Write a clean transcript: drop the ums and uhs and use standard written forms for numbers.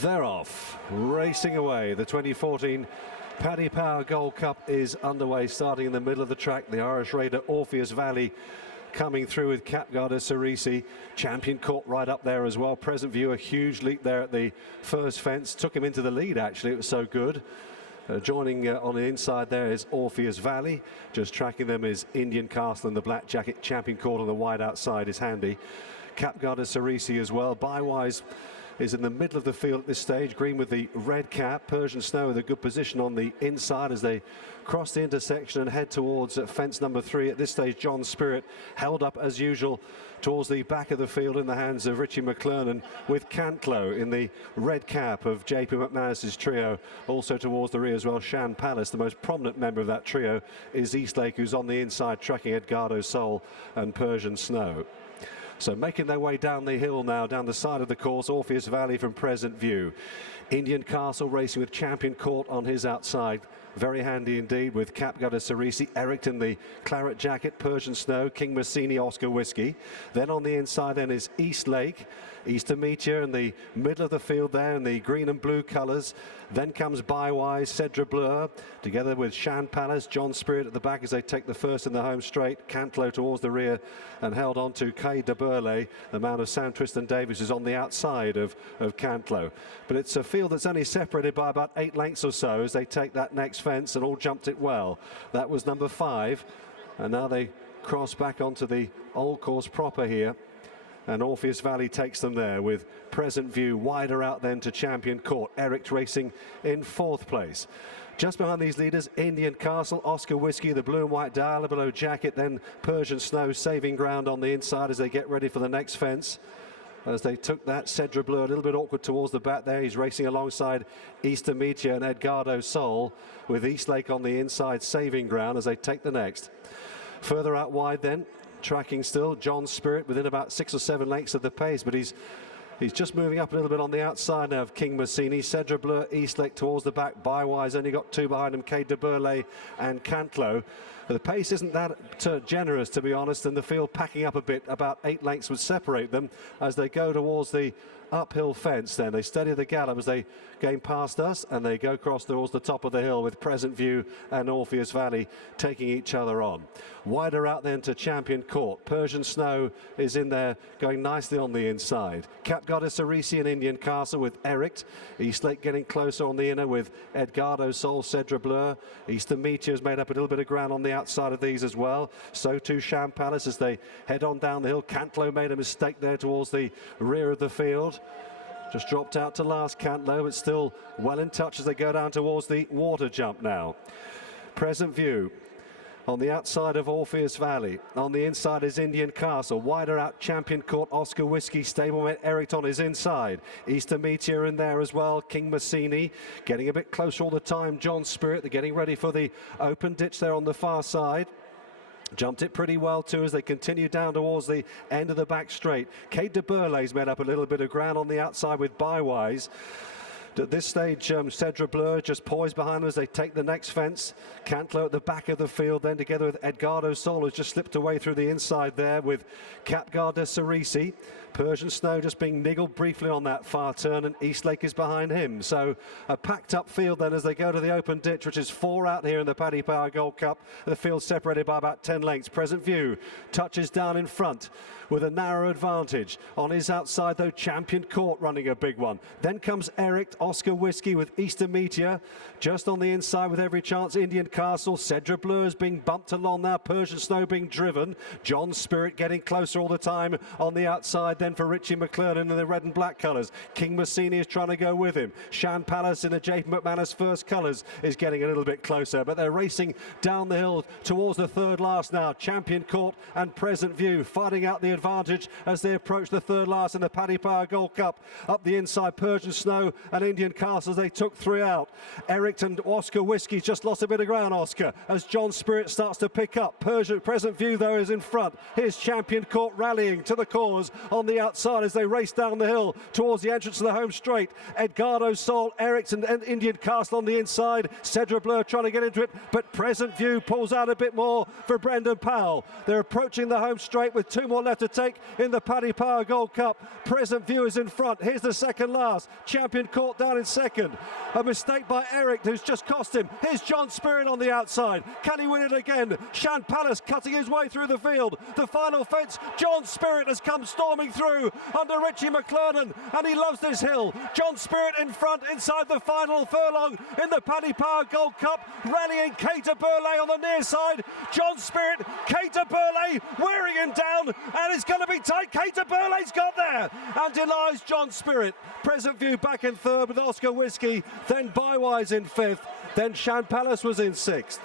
They're off, racing away. The 2014 Paddy Power Gold Cup is underway, starting in the middle of the track. The Irish Raider Orpheus Valley coming through with Caid Du Berlais. Champion Court right up there as well. Present View, a huge leap there at the first fence. Took him into the lead, actually. It was so good. Joining on the inside there is Orpheus Valley. Just tracking them is Indian Castle and the Black Jacket. Champion Court on the wide outside is handy. Caid Du Berlais as well. Bywise is in the middle of the field at this stage, green with the red cap. Persian Snow with a good position on the inside as they cross the intersection and head towards fence number 3. At this stage, John Spirit held up as usual towards the back of the field in the hands of Richie McClernand, with Cantlow in the red cap of JP McManus's trio. Also towards the rear as well, Shan Palace, the most prominent member of that trio, is Eastlake, who's on the inside tracking Edgardo Sol and Persian Snow. So making their way down the hill now, down the side of the course, Orpheus Valley from Present View. Indian Castle racing with Champion Court on his outside. Very handy indeed with Caid Du Berlais, Ericton the claret jacket, Persian Snow, King Massini, Oscar Whiskey. Then on the inside then is Eastlake, Easter Meteor in the middle of the field there in the green and blue colours. Then comes Bywise, Caid Bleu, together with Shan Palace, John Spirit at the back as they take the first in the home straight. Cantlow towards the rear and held on to Caid Du Berlais, the mount of Sam Twiston-Davies, is on the outside of Cantlow. But it's a field that's only separated by about 8 lengths or so as they take that next fence, and all jumped it well. That was number 5, and now they cross back onto the old course proper here, and Orpheus Valley takes them there with Present View wider out then to Champion Court. Eric racing in 4th place. Just behind these leaders, Indian Castle, Oscar Whiskey, the blue and white dial below jacket, then Persian Snow saving ground on the inside as they get ready for the next fence. As they took that, Caid Du Berlais a little bit awkward towards the back there. He's racing alongside Easter Meteor and Edgardo Sol, with Eastlake on the inside saving ground as they take the next. Further out wide then, tracking still, John Spirit within about 6 or 7 lengths of the pace, but he's just moving up a little bit on the outside now of King Massini. Caid Bleu, Eastlake towards the back. Bywise only got 2 behind him, Caid Du Berlais and Cantlow. The pace isn't that generous, to be honest, and the field packing up a bit. About 8 lengths would separate them as they go towards the uphill fence. Then they steady the gallop as they gain past us, and they go across towards the top of the hill with Present View and Orpheus Valley taking each other on. Wider out then to Champion Court. Persian Snow is in there going nicely on the inside. Caid Du Berlais and Indian Castle with Eric. Eastlake getting closer on the inner with Edgardo Sol, Caid Bleu. Easter Meteor has made up a little bit of ground on the outside of these as well. So too Shan Palace as they head on down the hill. Cantlow made a mistake there towards the rear of the field. Just dropped out to last, Cantlow, but still well in touch as they go down towards the water jump now. Present View on the outside of Orpheus Valley. On the inside is Indian Castle. Wider out Champion Court, Oscar Whiskey, stablemate Eric on his inside. Easter Meteor in there as well. King Massini getting a bit closer all the time. John Spirit, they're getting ready for the open ditch there on the far side. Jumped it pretty well too as they continue down towards the end of the back straight. Caid Du Berlais made up a little bit of ground on the outside with Bywise. At this stage, Caid Bleu just poised behind them as they take the next fence. Cantlow at the back of the field, then together with Edgardo Sol, who's just slipped away through the inside there with Caid Du Berlais. Persian Snow just being niggled briefly on that far turn, and Eastlake is behind him. So a packed up field then as they go to the open ditch, which is 4 out here in the Paddy Power Gold Cup. The field separated by about 10 lengths. Present View touches down in front with a narrow advantage. On his outside though, Champion Court running a big one. Then comes Eric, Oscar Whiskey with Easter Meteor. Just on the inside with every chance, Indian Castle. Caid Bleu is being bumped along now. Persian Snow being driven. John Spirit getting closer all the time on the outside then for Richie McClernand in the red and black colours. King Massini is trying to go with him. Shan Palace in the JP McManus first colours is getting a little bit closer, but they're racing down the hill towards the third last now. Champion Court and Present View fighting out the advantage as they approach the third last in the Paddy Power Gold Cup. Up the inside, Persian Snow and Indian Castle as they took 3 out. Eric and Oscar Whiskey just lost a bit of ground, Oscar, as John Spirit starts to pick up. Present View though is in front. Here's Champion Court rallying to the cause on the the outside as they race down the hill towards the entrance to the home straight. Edgardo Sol, Ericsson and Indian Castle on the inside. Cedra Bleu trying to get into it, but Present View pulls out a bit more for Brendan Powell. They're approaching the home straight with 2 more left to take in the Paddy Power Gold Cup. Present View is in front. Here's the second last. Champion Court down in second. A mistake by Eric, who's just cost him. Here's John Spirit on the outside. Can he win it again? Shan Palace cutting his way through the field. The final fence, John Spirit has come storming through under Richie McClernand, and he loves this hill. John Spirit in front inside the final furlong in the Paddy Power Gold Cup, rallying Caid Du Berlais on the near side. John Spirit, Caid Du Berlais wearing him down, and it's going to be tight. Caid Du Berlais got there and denies John Spirit. Present View back in third with Oscar Whiskey, then Bywise in fifth, then Shan Palace was in sixth.